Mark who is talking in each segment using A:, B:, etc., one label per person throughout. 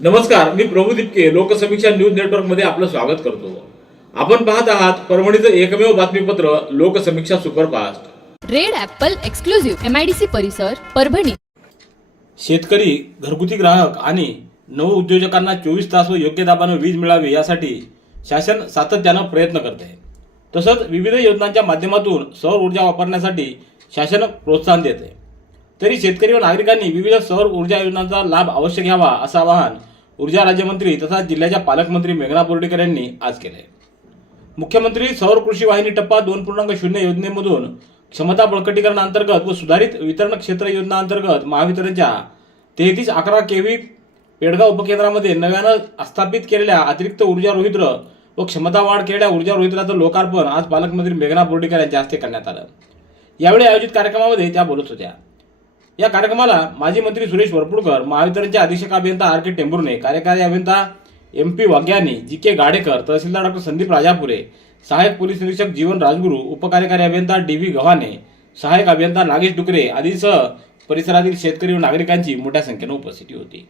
A: नमस्कार मी प्रभू दिपके लोकसमीक्षा न्यूज नेटवर्कमध्ये आपलं स्वागत करतो. आपण पाहत आहात परभणीचं एकमेव बातमीपत्र Loksamiksha superfast.
B: Red apple exclusive MIDC परिसर परभणी.
A: शेतकरी घरगुती ग्राहक आणि नव उद्योजकांना चोवीस तास व योग्य दाबानं वीज मिळावी यासाठी शासन सातत्यानं प्रयत्न करत आहे तसंच विविध योजनांच्या माध्यमातून सौर ऊर्जा वापरण्यासाठी शासन प्रोत्साहन देत आहे तरी शेतकरी व नागरिकांनी विविध सौर ऊर्जा योजनांचा लाभ अवश्य घ्यावा असं आवाहन ऊर्जा राज्यमंत्री तथा जिल्ह्याच्या पालकमंत्री मेघना बोर्डीकर यांनी आज केलं आहे मुख्यमंत्री सौर कृषी वाहिनी टप्पा दोन पूर्णांक शून्य योजनेमधून क्षमता बळकटीकरणाअंतर्गत व सुधारित वितरण क्षेत्र योजनाअंतर्गत महावितरणच्या तेहतीस अकरा केव्ही पेडगाव उपकेंद्रामध्ये नव्यानं स्थापित केलेल्या अतिरिक्त ऊर्जा रोहित्र व क्षमता वाढ केलेल्या ऊर्जा रोहित्राचं लोकार्पण आज पालकमंत्री मेघना बोर्डीकर यांच्या हस्ते करण्यात आलं. यावेळी आयोजित कार्यक्रमामध्ये त्या बोलत होत्या. या कार्यक्रमाला माजी मंत्री सुरेश वरपुडकर महावितरणचे अधीक्षक अभियंता आर के टेंभुर्णे कार्यकारी अभियंता M P Wagyani G K Gadekar तहसीलदार डॉक्टर संदीप राजापुरे सहाय्यक पोलीस निरीक्षक जीवन राजगुरू उपकार्यकारी अभियंता डी व्ही गव्हाणे सहाय्यक अभियंता नागेश डुकरे आदीसह परिसरातील शेतकरी व नागरिकांची मोठ्या संख्येनं उपस्थिती होती.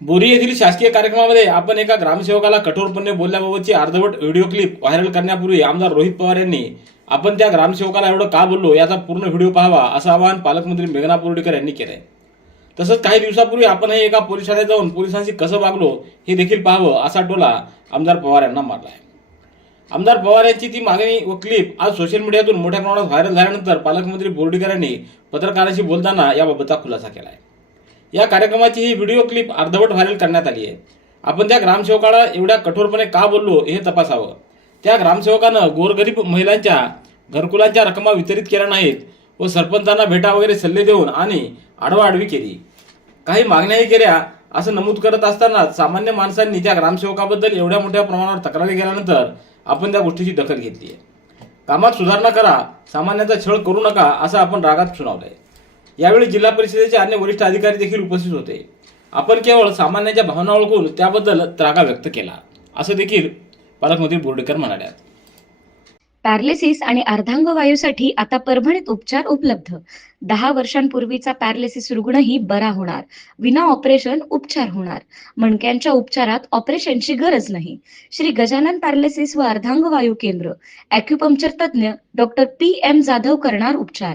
A: बोरी येथील शासकीय कार्यक्रमामध्ये आपण एका ग्रामसेवकाला कठोरपणे बोलल्याबाबतची अर्धवट व्हिडिओ क्लिप व्हायरल करण्यापूर्वी आमदार रोहित पवार यांनी आपण त्या ग्रामसेवकाला एवढं का बोललो? याचा पूर्ण व्हिडिओ पाहावा असं आवाहन पालकमंत्री मेघना बोर्डीकर यांनी केलं आहे तसंच काही दिवसापूर्वी आपणही एका पोलीस ठाण्यात जाऊन पोलिसांशी कसं वागलो हे देखील पाहावं असा टोला आमदार पवार यांना मारला आहे आमदार पवार यांची ती मागणी व क्लिप आज सोशल मीडियातून मोठ्या प्रमाणात व्हायरल झाल्यानंतर पालकमंत्री बोर्डीकर यांनी पत्रकारांशी बोलताना याबाबतचा खुलासा केला आहे या कार्यक्रमाची ही व्हिडिओ क्लिप अर्धवट व्हायरल करण्यात आली आहे. आपण त्या ग्रामसेवकाला एवढ्या कठोरपणे का बोललो हे तपासावं. त्या ग्रामसेवकानं गोरगरीब महिलांच्या घरकुलांच्या रकमा वितरित केल्या नाहीत व सरपंचांना भेटा वगैरे सल्ले देऊन आणि आडवाआडवी केली. काही मागण्याही केल्या असं नमूद करत असताना सामान्य माणसांनी त्या ग्रामसेवकाबद्दल एवढ्या मोठ्या प्रमाणावर तक्रारी केल्यानंतर आपण त्या गोष्टीची दखल घेतली आहे. कामात सुधारणा करा सामान्याचा छळ करू नका असं आपण रागात सुनावलं आहे यावेळी जिल्हा परिषदेचे अन्य वरिष्ठ अधिकारी देखील उपस्थित होते. आपण केवळ सामान्यांच्या भावना ओळखून त्याबद्दल त्रागा व्यक्त केला असं देखील पालकमंत्री बोर्डेकर म्हणाल्या
C: पॅरालिसिस आणि अर्धांगवायूसाठी आता परभणीत उपचार उपलब्ध. दहा वर्षांपूर्वीचा पॅरालिसिस रुग्णही बरा होणार. विना ऑपरेशन उपचार होणार. मणक्यांच्या उपचारात ऑपरेशनची गरज नाही. श्री गजानन पॅरालिसिस व अर्धांगवायू केंद्र अॅक्युपंक्चर तज्ज्ञ डॉक्टर पी एम जाधव करणार उपचार.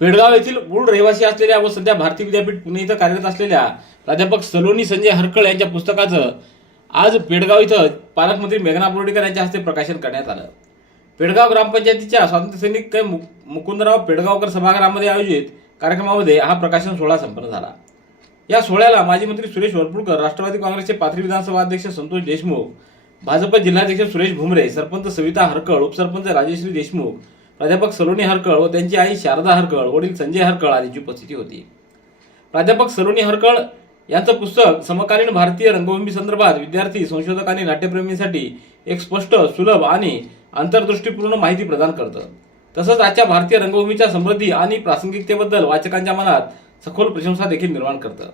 A: Pedgaon येथील मूळ रहिवासी असलेल्या व सध्या भारतीय विद्यापीठ पुणे इथं कार्यरत असलेल्या प्राध्यापक सलोनी संजय हरकळ यांच्या पुस्तकाचं आज पेडगाव इथं पालकमंत्री मेघना बोर्डीकर यांच्या हस्ते प्रकाशन करण्यात आलं. पेडगाव ग्रामपंचायतीच्या स्वातंत्र्यसैनिक कै मु- मुकुंदराव पेडगावकर सभागृहामध्ये आयोजित कार्यक्रमामध्ये हा प्रकाशन सोहळा संपन्न झाला. या सोहळ्याला माजी मंत्री सुरेश वरपुडकर राष्ट्रवादी काँग्रेसचे पाथरी विधानसभा अध्यक्ष संतोष देशमुख भाजप जिल्हाध्यक्ष सुरेश भुमरे सरपंच सविता हरकळ उपसरपंच राजेश्री देशमुख प्राध्यापक सलोनी हरकळ व त्यांची आई शारदा हरकळ वडील संजय हरकळ आदींची उपस्थिती होती. प्राध्यापक सलोनी हरकळ यांचं पुस्तक समकालीन भारतीय रंगभूमी संदर्भात विद्यार्थी संशोधक आणि नाट्यप्रेमींसाठी एक स्पष्ट सुलभ आणि अंतर्दृष्टीपूर्ण माहिती प्रदान करतं. तसंच आजच्या भारतीय रंगभूमीच्या समृद्धी आणि प्रासंगिकतेबद्दल वाचकांच्या मनात सखोल प्रशंसा देखील निर्माण करतं.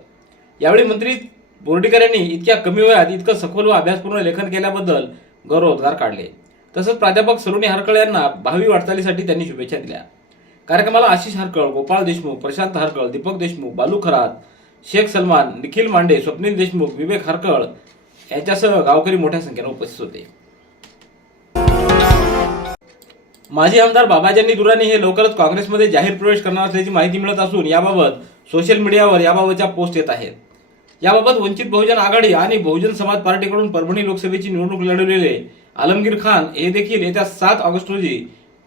A: यावेळी मंत्री बोर्डीकर यांनी इतक्या कमी वयात इतकं सखोल व अभ्यासपूर्ण लेखन केल्याबद्दल गौरवोद्गार काढले. तसंच प्राध्यापक सलोनी हरकळ यांना भावी वाटचालीसाठी त्यांनी शुभेच्छा दिल्या. कार्यक्रमाला आशिष हरकळ गोपाळ देशमुख प्रशांत हरकळ दीपक देशमुख बालू खरात शेख सलमान निखिल मांडे स्वप्नील देशमुख विवेक हरकळ यांच्यासह गावकरी मोठ्या संख्येने उपस्थित होते. माजी आमदार बाबाजानी दुरानी हे लवकरच काँग्रेसमध्ये जाहीर प्रवेश करणार असल्याची माहिती मिळत असून याबाबत सोशल मीडियावर याबाबतच्या पोस्ट येत आहेत. याबाबत वंचित बहुजन आघाडी आणि बहुजन समाज पार्टीकडून परभणी लोकसभेची निवडणूक लढवलेले आलमगीर खान हे देखील येत्या सात ऑगस्ट रोजी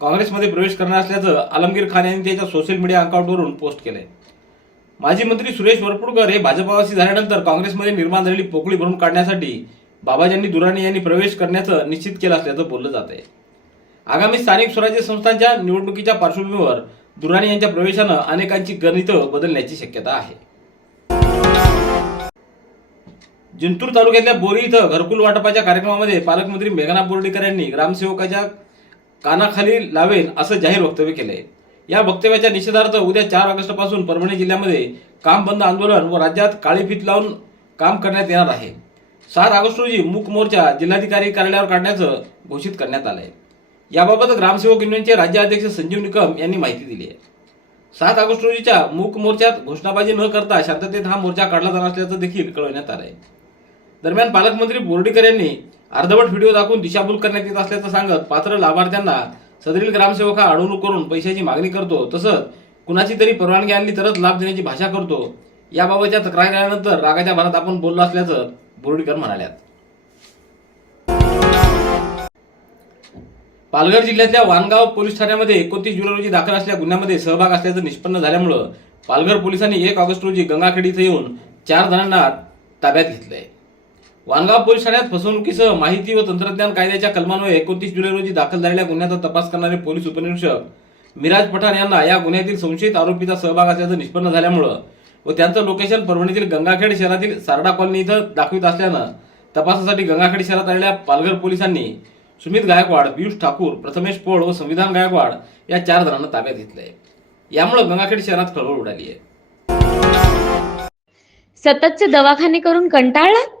A: काँग्रेसमध्ये प्रवेश करणार असल्याचं आलमगीर खान यांनी त्याच्या सोशल मीडिया अकाउंटवरून पोस्ट केलंय. माजी मंत्री सुरेश वरपुडकर हे भाजपावासी झाल्यानंतर काँग्रेसमध्ये निर्माण झालेली पोकळी भरून काढण्यासाठी बाबाजांनी दुराणी यांनी प्रवेश करण्याचं निश्चित केलं असल्याचं बोललं जात आहे आगामी स्थानिक स्वराज्य संस्थांच्या निवडणुकीच्या पार्श्वभूमीवर दुराणी यांच्या प्रवेशानं अनेकांची गणितं बदलण्याची शक्यता आहे. जिंतूर तालुक्यातल्या बोरी इथं घरकुल वाटपाच्या कार्यक्रमामध्ये पालकमंत्री मेघना बोर्डीकर यांनी ग्रामसेवकाच्या कानाखाली लावेल असं जाहीर वक्तव्य केलंय. या वक्तव्याच्या निषेधार्थ उद्या चार ऑगस्टपासून परभणी जिल्ह्यामध्ये काम बंद आंदोलन व राज्यात काळी फीत लावून काम करण्यात येणार आहे. सात ऑगस्ट रोजी मूक मोर्चा जिल्हाधिकारी कार्यालयावर काढण्याचं घोषित करण्यात आलंय. याबाबत ग्रामसेवक युनियनचे राज्याध्यक्ष संजीव निकम यांनी माहिती दिली आहे. सात ऑगस्ट रोजीच्या मूक मोर्चात घोषणाबाजी न करता शांततेत हा मोर्चा काढला जाणार असल्याचं देखील कळवण्यात आहे दरम्यान पालकमंत्री बोर्डीकर यांनी अर्धवट व्हिडिओ दाखवून दिशाभूल करण्यात येत असल्याचं सांगत पात्र लाभार्थ्यांना सदरील ग्रामसेवक हा अडवणूक करून पैशाची मागणी करतो तसंच कुणाची तरी परवानगी आणली तरच लाभ देण्याची भाषा करतो. याबाबतच्या तक्रार आल्यानंतर रागाच्या भरात आपण बोललो असल्याचं बोर्डीकर म्हणाल्यात. पालघर जिल्ह्यातल्या वानगाव पोलीस ठाण्यामध्ये एकोणतीस जुलै रोजी दाखल असलेल्या गुन्ह्यामध्ये सहभाग असल्याचं निष्पन्न झाल्यामुळं पालघर पोलिसांनी एक ऑगस्ट रोजी गंगाखेड इथं येऊन चार जणांना ताब्यात घेतलंय. वानगाव पोलीस ठाण्यात फसवणुकीसह माहिती व तंत्रज्ञान कायद्याच्या कलमान्वये एकोणतीस जुलै रोजी दाखल झालेल्या गुन्ह्याचा तपास करणारे पोलीस उपनिरीक्षक मिराज पठाण यांना या गुन्ह्यातील संशयित आरोपीचा सहभाग असल्याचं निष्पन्न झाल्यामुळं व त्यांचं लोकेशन परभणीतील गंगाखेड शहरातील सारडा कॉलनी इथं दाखवित असल्यानं तपासासाठी गंगाखेड शहरात आलेल्या पालघर पोलिसांनी सुमित गायकवाड पियुष ठाकूर प्रथमेश पोळ व संविधान गायकवाड या चार जणांना ताब्यात घेतलंय. यामुळे गंगाखेड शहरात खळबळ उडाली आहे
C: सततचे दवाखाने करून कंटाळलात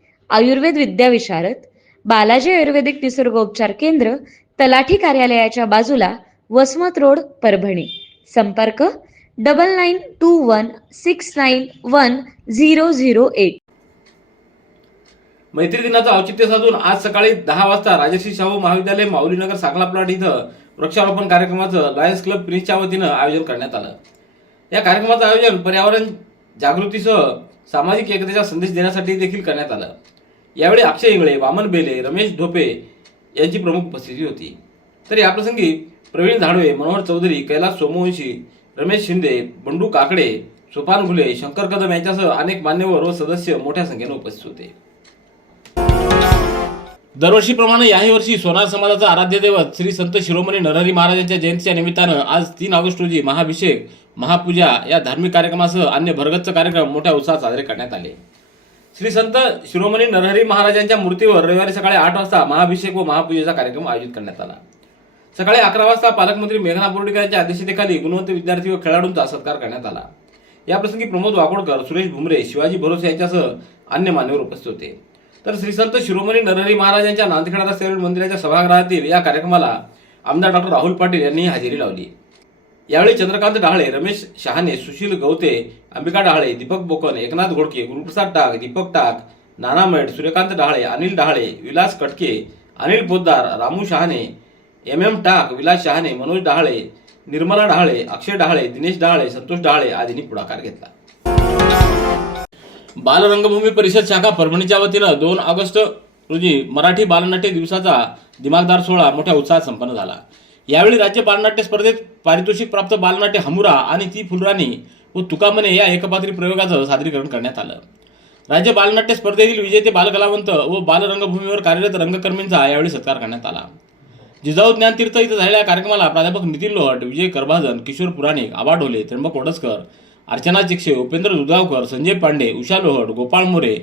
C: आयुर्वेद विद्याविशारद बालाजी आयुर्वेदिक निसर्गोपचार केंद्र तलाठी कार्यालयाच्या बाजूला वसमत रोड परभणी. संपर्क double nine two one six nine one zero zero eight
A: मैत्री दिनाचं औचित्य साधून आज सकाळी दहा वाजता राजर्षी शाहू महाविद्यालय माऊलीनगर साखला प्लॉट इथं वृक्षारोपण कार्यक्रमाचं लायन्स क्लब प्रिन्सच्या वतीनं आयोजन करण्यात आलं. या कार्यक्रमाचं आयोजन पर्यावरण जागृतीसह सामाजिक एकतेचा संदेश देण्यासाठी देखील करण्यात आलं. यावेळी अक्षय इंगळे वामन बेले रमेश ढोपे यांची प्रमुख उपस्थिती होती. तर याप्रसंगी प्रवीण झाडवे मनोहर चौधरी कैलास सोमवंशी रमेश शिंदे बंडू काकडे सोपान फुले शंकर कदम यांच्यासह अनेक मान्यवर व सदस्य मोठ्या संख्येने उपस्थित होते. दरवर्षीप्रमाणे याही वर्षी सोनार समाजाचा आराध्य दैवत श्री संत शिरोमणी नरहरी महाराजांच्या जयंतीच्या निमित्तानं आज तीन ऑगस्ट रोजी महाभिषेक महापूजा या धार्मिक कार्यक्रमासह अन्य भरगच्च कार्यक्रम मोठ्या उत्साहात साजरे करण्यात आले. श्री संत शिरोमणी नरहरी महाराजांच्या मूर्तीवर रविवारी सकाळी आठ वाजता महाभिषेक व महापूजेचा कार्यक्रम आयोजित करण्यात आला. सकाळी अकरा वाजता पालकमंत्री मेघना बोर्डीकर यांच्या अध्यक्षतेखाली गुणवंत विद्यार्थी व खेळाडूंचा सत्कार करण्यात आला. याप्रसंगी प्रमोद वाकोडकर सुरेश भुमरे शिवाजी भरोसे यांच्यासह अन्य मान्यवर उपस्थित होते. तर श्री संत शिरोमणी नरहरी महाराजांच्या नांदखेडा रस्त्यावरील मंदिराच्या सभागृहातील या कार्यक्रमाला आमदार डॉक्टर राहुल पाटील यांनी हजेरी लावली. यावेळी चंद्रकांत डहाळे रमेश शहाणे सुशील गवते अंबिका डहाळे दीपक बोकन एकनाथ घोडके गुरुप्रसाद टाक दीपक टाक नाना मेड सूर्यकांत डहाळे अनिल डहाळे विलास कटके अनिल पोद्दार रामू शहाणे एम एम टाक विलास शहाणे मनोज डहाळे निर्मला डहाळे अक्षय डहाळे दिनेश डहाळे संतोष डहाळे आदींनी पुढाकार घेतला. बालरंगभूमी परिषद शाखा परभणीच्या वतीनं दोन ऑगस्ट रोजी मराठी बालनाट्य दिवसाचा दिमागदार सोहळा मोठ्या उत्साहात संपन्न झाला. यावेळी राज्य बालनाट्य स्पर्धेत पारितोषिक प्राप्त बालनाट्य हमुरा आणि ती फुलराणी व तुकामने या एकपात्री प्रयोगाचं सादरीकरण करण्यात आलं. राज्य बालनाट्य स्पर्धेतील विजेते बालकलावंत व बालरंगभूमीवर कार्यरत रंगकर्मींचा यावेळी सत्कार करण्यात आला. जिजाऊ ज्ञानतीर्थ इथं झालेल्या कार्यक्रमाला प्राध्यापक नितीन लोहट विजय करभाजन किशोर पुराणिक आबा ढोले त्र्यंबक ओडसकर अर्चना चिक्षे उपेंद्र दुधावकर संजय पांडे उषा लोहट गोपाळ मोरे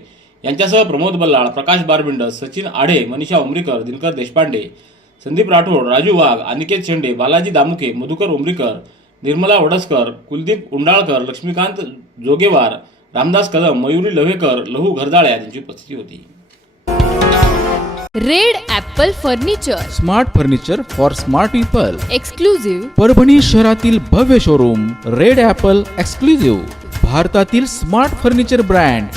A: यांच्यासह प्रमोद बल्लाळ प्रकाश बारबिंड सचिन आढे मनीषा उमरीकर दिनकर देशपांडे संदीप राठोड राजू वाघ अनिकेत शेंडे बालाजी दामुके मधुकर उमरीकर निर्मला ओडसकर कुलदीप उंडाळकर लक्ष्मीकांत जोगेवार रामदास कदम मयुरी लव्हेकर लहू घरदाळे यांची उपस्थिती होती.
B: Red apple furniture.
D: Smart furniture for smart people.
B: Exclusive
D: Parbhani शहरातील भव्य शोरूम रेड ॲपल एक्सक्लुझिव्ह. भारतातील स्मार्ट फर्निचर ब्रँड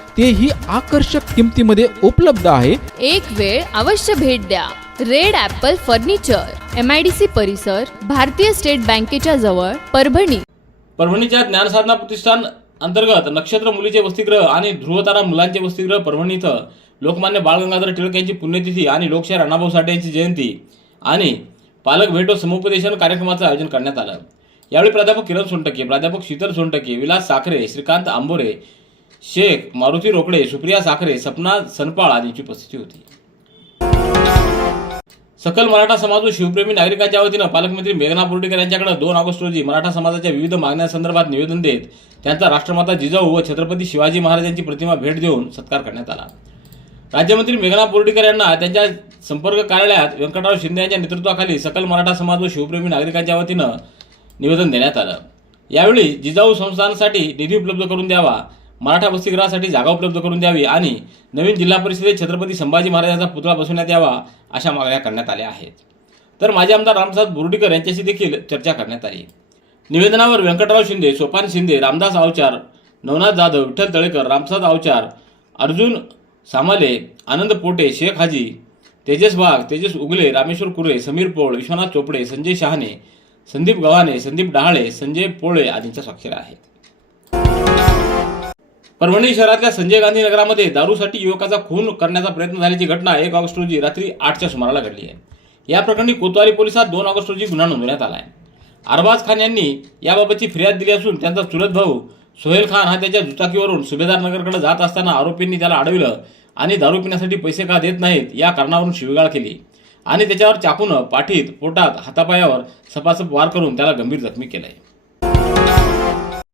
D: तेही आकर्षक किमतीमध्ये उपलब्ध आहे.
B: एक वेळ अवश्य भेट द्या. Red apple furniture M I D C परिसर भारतीय स्टेट बँकेच्या जवळ परभणी.
A: परभणीच्या ज्ञानसाधना प्रतिष्ठान अंतर्गत नक्षत्र मुलीचे वसतिगृह आणि ध्रुवतारा मुलांचे वसतिगृह परभणी इथं लोकमान्य बाळ गंगाधर टिळक यांची पुण्यतिथी आणि लोकशाहीर अण्णाभाऊ साठे यांची जयंती आणि पालक भेट समुपदेशन कार्यक्रमाचं आयोजन करण्यात आलं. यावेळी प्राध्यापक किरण सोनटके प्राध्यापक शीतल सोनटके विलास साखरे श्रीकांत आंबोरे शेख मारुती रोकडे सुप्रिया साखरे सपना सनपाळ आदींची उपस्थिती होती. सकल मराठा समाज व शिवप्रेमी नागरिकांच्या वतीनं पालकमंत्री मेघना बोर्डीकर यांच्याकडे दोन ऑगस्ट रोजी मराठा समाजाच्या विविध मागण्यांसंदर्भात निवेदन देत त्यांचा राष्ट्रमाता जिजाऊ व छत्रपती शिवाजी महाराजांची प्रतिमा भेट देऊन सत्कार करण्यात आला. राज्यमंत्री मेघना बोर्डीकर यांना त्यांच्या संपर्क कार्यालयात व्यंकटराव शिंदे यांच्या नेतृत्वाखाली सकल मराठा समाज व शिवप्रेमी नागरिकांच्या वतीनं निवेदन देण्यात आलं. यावेळी जिजाऊ संस्थानासाठी निधी उपलब्ध करून द्यावा मराठा वसतिगृहासाठी जागा उपलब्ध करून द्यावी आणि नवीन जिल्हा परिषदेत छत्रपती संभाजी महाराजांचा पुतळा बसवण्यात यावा अशा मागण्या करण्यात आल्या आहेत. तर माजी आमदार रामप्रसाद बोर्डीकर यांच्याशी देखील चर्चा करण्यात आली. निवेदनावर व्यंकटराव शिंदे सोपान शिंदे रामदास आवचार नवनाथ जाधव विठ्ठल तळेकर रामप्रसाद आवचार अर्जुन सामाले आनंद पोटे शेख हाजी तेजस वाघ तेजस उगले रामेश्वर कुरे समीर पोळ विश्वनाथ चोपडे संजय शहाणे संदीप गव्हाणे संदीप डहाळे संजय पोळे आदींच्या स्वाक्षऱ्या आहेत परभणी शहरातल्या संजय गांधी नगरामध्ये दारूसाठी युवकाचा खून करण्याचा प्रयत्न झाल्याची घटना एक ऑगस्ट रोजी रात्री आठच्या सुमाराला घडली आहे. या प्रकरणी कोतवाली पोलिसात दोन ऑगस्ट रोजी गुन्हा नोंदवण्यात आला आहे. अरबाज खान यांनी याबाबतची फिर्याद दिली असून त्यांचा चुलत भाऊ सोहेल खान हा त्याच्या दुचाकीवरून सुभेदार नगरकडे जात असताना आरोपींनी त्याला अडविलं आणि दारू पिण्यासाठी पैसे का देत नाहीत या कारणावरून शिवीगाळ केली आणि त्याच्यावर चाकूनं पाठीत पोटात हातापायावर सपासप वार करून त्याला गंभीर जखमी केलंय.